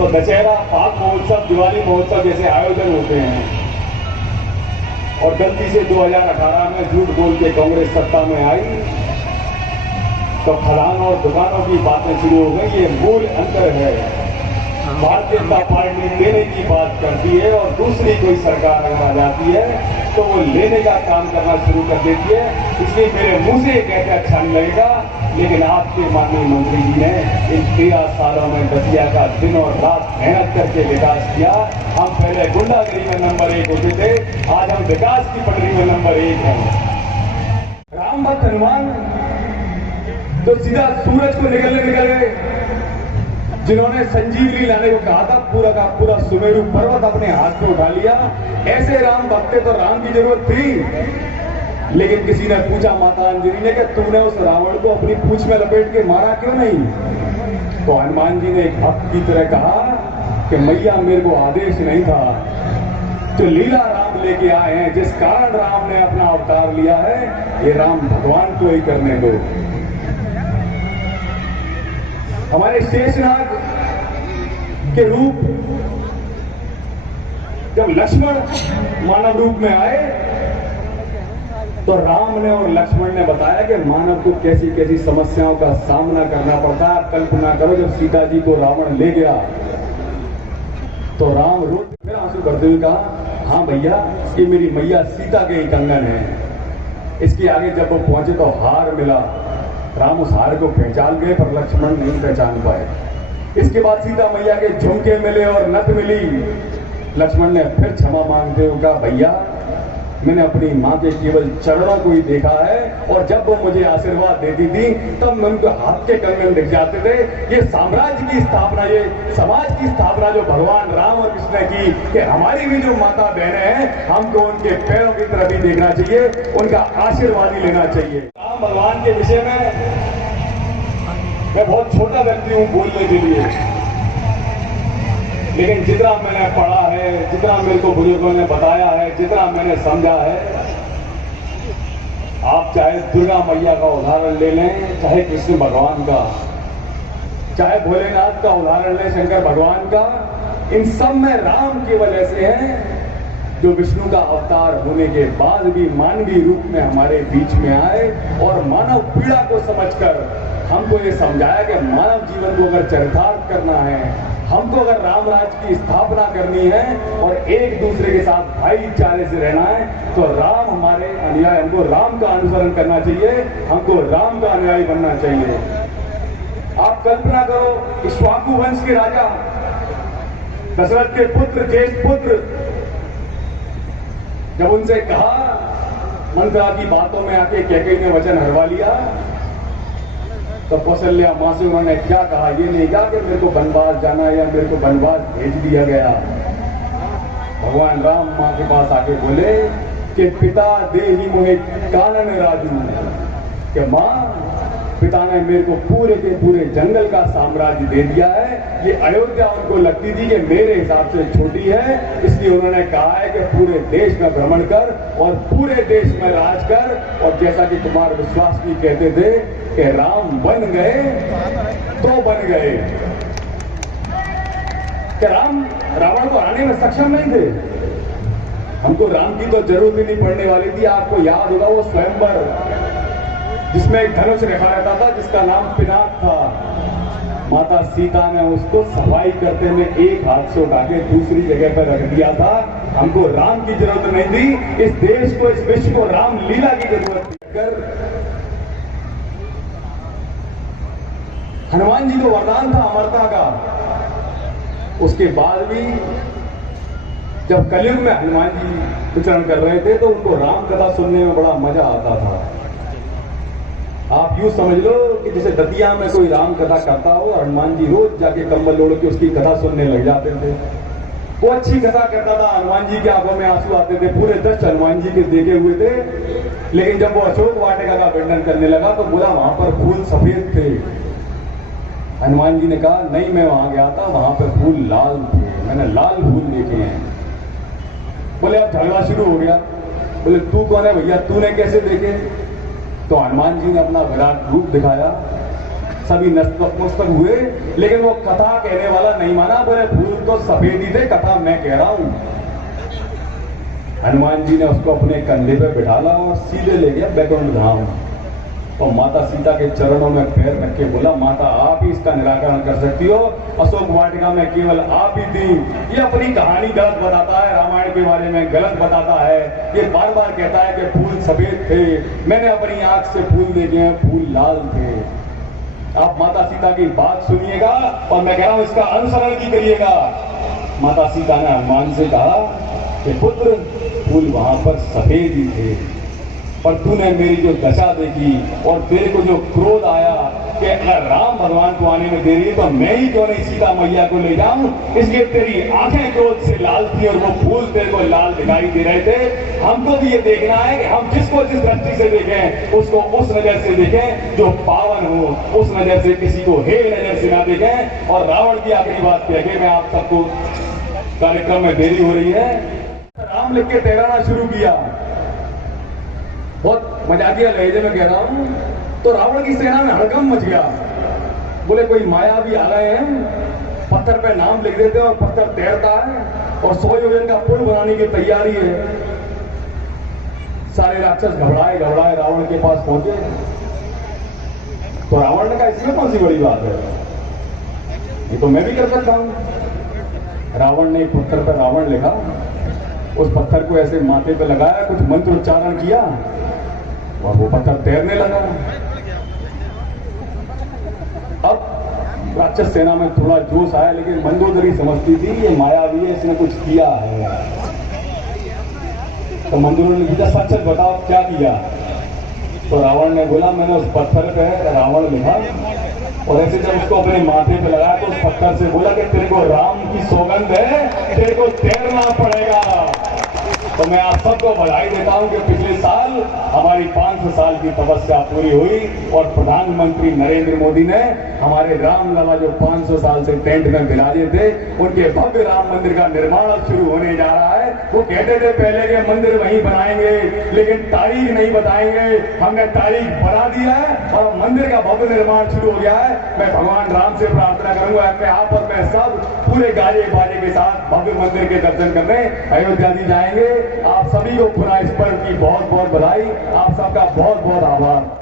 तो दशहरा, फाग महोत्सव, दिवाली महोत्सव जैसे आयोजन होते हैं और गलती से 2018 में झूठ बोल के कांग्रेस सत्ता में आई तो खदान और दुकानों की बातें शुरू हो गई। ये मूल अंतर है। भारतीय जनता पार्टी देने की बात करती है और दूसरी कोई सरकार अगर आ जाती है तो वो लेने का काम करना शुरू कर देती है। इसलिए मेरे मुंह से कहते अच्छा नहीं लगेगा, लेकिन आपके माननीय मंत्री जी ने इन 13 सालों में दतिया का दिन और रात मेहनत करके विकास किया। हम पहले गुंडागिरी में नंबर 1 होते थे, आज हम विकास की पटरी में नंबर 1 हैं। राम भक्त हनुमान तो सीधा सूरज को निकल गए, जिन्होंने संजीवनी लाने को कहा था, पूरा का पूरा सुमेरु पर्वत अपने हाथ में उठा लिया। ऐसे राम भक्ते तो राम की जरूरत थी, लेकिन किसी ने पूछा माता अंजलि ने कि तुमने उस रावण को अपनी पूंछ में लपेट के मारा क्यों नहीं? तो हनुमान जी ने एक भक्त की तरह कहा कि मैया मेरे को आदेश नहीं था, जो लीला राम लेके आए हैं, जिस कारण राम ने अपना अवतार लिया है, ये राम भगवान को ही करने दो। हमारे शेषनाग के रूप जब लक्ष्मण मानव रूप में आए तो राम ने और लक्ष्मण ने बताया कि मानव को कैसी कैसी समस्याओं का सामना करना पड़ता है। कल्पना करो जब सीता जी को रावण ले गया तो राम रो फिर आंसू भरते हुए कहा, हाँ भैया ये मेरी मैया सीता के ही कंगन है। इसके आगे जब वो पहुंचे तो हार मिला। राम उस हार को पहचान गए पर लक्ष्मण नहीं पहचान पाए। इसके बाद सीता मैया के झुमके मिले और नथ मिली। लक्ष्मण ने फिर क्षमा मांगते हुए कहा, भैया मैंने अपनी माँ के केवल चरणों को ही देखा है और जब वो मुझे आशीर्वाद देती थी तब मैं उनको हाथ के कंगन दिख जाते थे। ये साम्राज्य की स्थापना, ये समाज की स्थापना जो भगवान राम और कृष्ण ने की, कि हमारी भी जो माता बहनें हैं हमको उनके पैरों की तरफ ही देखना चाहिए, उनका आशीर्वाद ही लेना चाहिए। राम भगवान के विषय में मैं बहुत छोटा व्यक्ति हूँ बोलने के लिए, लेकिन जितना मैंने पढ़ा है, जितना मेरे को बुजुर्गों ने बताया है, जितना मैंने समझा है, आप चाहे दुर्गा मैया का उदाहरण ले लें, चाहे कृष्ण भगवान का, चाहे भोलेनाथ का उदाहरण लें, शंकर भगवान का, इन सब में राम केवल ऐसे हैं जो विष्णु का अवतार होने के बाद भी मानवीय रूप में हमारे बीच में आए और मानव पीड़ा को समझकर हमको ये समझाया कि मानव जीवन को अगर चरितार्थ करना है, हमको अगर राम राज्य की स्थापना करनी है और एक दूसरे के साथ भाईचारे से रहना है तो राम हमारे अनुयायी, हमको राम का अनुसरण करना चाहिए, हमको राम का अनुयायी बनना चाहिए। आप कल्पना करो, इक्ष्वाकु वंश के राजा दशरथ के पुत्र, ज्येष्ठ पुत्र, जब उनसे कहा, मंत्रा की बातों में आके कैकेयी ने वचन हरवा लिया, तो कौशल्या मां से उन्होंने क्या कहा, ये नहीं कहा कि मेरे को वनवास जाना है या मेरे को वनवास भेज दिया गया। भगवान राम मां के पास आके बोले कि पिता देहि मोहे कानन राजू, कि मां पिता ने मेरे को पूरे के पूरे जंगल का साम्राज्य दे दिया है। ये अयोध्या उनको लगती थी कि मेरे हिसाब से छोटी है, इसलिए उन्होंने कहा है कि पूरे देश में भ्रमण कर और पूरे देश में राज कर। और जैसा कि कुमार विश्वास भी कहते थे कि राम बन गए तो बन गए, कि राम रावण को हराने में सक्षम नहीं थे। हमको राम की तो जरूरत ही नहीं पड़ने वाली थी। आपको याद होगा वो स्वयंवर जिसमें एक धनुष रखा रहता था जिसका नाम पिनाक था, माता सीता ने उसको सफाई करते में एक हाथ से उठा के दूसरी जगह पर रख दिया था। हमको राम की जरूरत नहीं थी, इस देश को, इस विश्व को राम लीला की जरूरत थी। हनुमान जी को वरदान था अमरता का, उसके बाद भी जब कलयुग में हनुमान जी विचरण कर रहे थे तो उनको राम कथा सुनने में बड़ा मजा आता था। आप यूं समझ लो कि जैसे दतिया में कोई राम कथा करता हो, हनुमान जी रोज जाके कंबल ओढ़ के उसकी कथा सुनने लग जाते थे। वो अच्छी कथा करता था, हनुमान जी की आंखों में आंसू आते थे, पूरे 10 हनुमान जी के देखे हुए थे। लेकिन जब वो अशोक वाटिका का वर्णन करने लगा तो बोला वहां पर फूल सफेद थे। हनुमान जी ने कहा नहीं, मैं वहां गया था, वहां पर फूल लाल थे, मैंने लाल फूल देखे हैं। बोले अब झगड़ा शुरू हो गया। बोले तू कौन है भैया, तूने कैसे देखे? तो हनुमान जी ने अपना विराट रूप दिखाया, सभी नतमस्तक हुए, लेकिन वो कथा कहने वाला नहीं माना, बोले फूल तो सफेद ही थे, कथा मैं कह रहा हूं। हनुमान जी ने उसको अपने कंधे पे बिठाला और सीधे ले गया बैकुंठ धाम। और माता सीता के चरणों में पैर रख के बोला, माता आप ही इसका निराकरण कर सकती हो, अशोक वाटिका में केवल आप ही थी। ये अपनी कहानी गलत बताता है, रामायण के बारे में गलत बताता है। ये बार बार कहता है कि फूल सफेद थे, मैंने अपनी आंख से फूल देखे हैं, फूल लाल थे। आप माता सीता की बात सुनिएगा और मैं कह रहा हूं इसका अनुसरण भी करिएगा। माता सीता ने हनुमान से कहा कि पुत्र, फूल वहां पर सफेद ही थे, पर तूने मेरी जो दशा देखी और तेरे को जो क्रोध आया कि अगर राम भगवान को आने में देरी है तो मैं ही क्यों नहीं सीता मैया को ले जाऊं, इसलिए तेरी आंखें क्रोध से लाल थी और वो फूल तेरे को लाल दिखाई दे रहे थे। हमको भी ये देखना है कि हम जिसको जिस दृष्टि से देखें उसको उस नजर से देखें जो पावन हो, उस नजर से किसी को हे नजर से ना देखें। और रावण की आखिरी बात कह के मैं आप सबको, कार्यक्रम में देरी हो रही है, राम लिख के तैराना शुरू किया, बहुत मजाकिया लहजे में कह रहा हूं। तो रावण की सेना में हड़कंप मच गया, बोले कोई माया भी आ गए हैं, पत्थर पे नाम लिख देते हैं और पत्थर तैरता है और 100 योजन का पुल बनाने की तैयारी है। सारे राक्षस घबराए रावण के पास पहुंचे। तो रावण ने कहा इसमें कौन सी बड़ी बात है, ये तो मैं भी कर सकता हूं। रावण ने एक पत्थर पर रावण लिखा, उस पत्थर को ऐसे माथे पे लगाया, कुछ मंत्र उच्चारण किया और वो पत्थर तैरने लगा। अब राक्षस सेना में थोड़ा जोश आया, लेकिन मंदोदरी समझती थी ये मायावी है, इसने कुछ किया है। तो मंदोदरी ने पूछा सच सच बताओ क्या किया। तो रावण ने बोला मैंने उस पत्थर पे रावण लिखा और ऐसे जब उसको अपने माथे पे लगाया तो उस पत्थर से बोला कि तेरे को राम की सौगंध है, तेरे को तैरना पड़ेगा। तो मैं आप सबको बधाई देता हूं कि पिछले साल हमारी 500 साल की तपस्या पूरी हुई और प्रधानमंत्री नरेंद्र मोदी ने हमारे रामलला जो 500 साल से टेंट में विराजे थे, उनके भव्य राम मंदिर का निर्माण अब शुरू होने जा रहा है। वो कहते थे पहले के मंदिर वहीं बनाएंगे, लेकिन तारीख नहीं बताएंगे। हमने तारीख बना दिया है और मंदिर का भव्य निर्माण शुरू हो गया है। मैं भगवान राम से प्रार्थना करूंगा कि आप और मैं सब पूरे गाजे बाजे के साथ भव्य मंदिर के दर्शन करने अयोध्या जी जाएंगे। आप सभी को पुनः इस पर्व की बहुत बहुत बधाई, आप सबका बहुत बहुत आभार।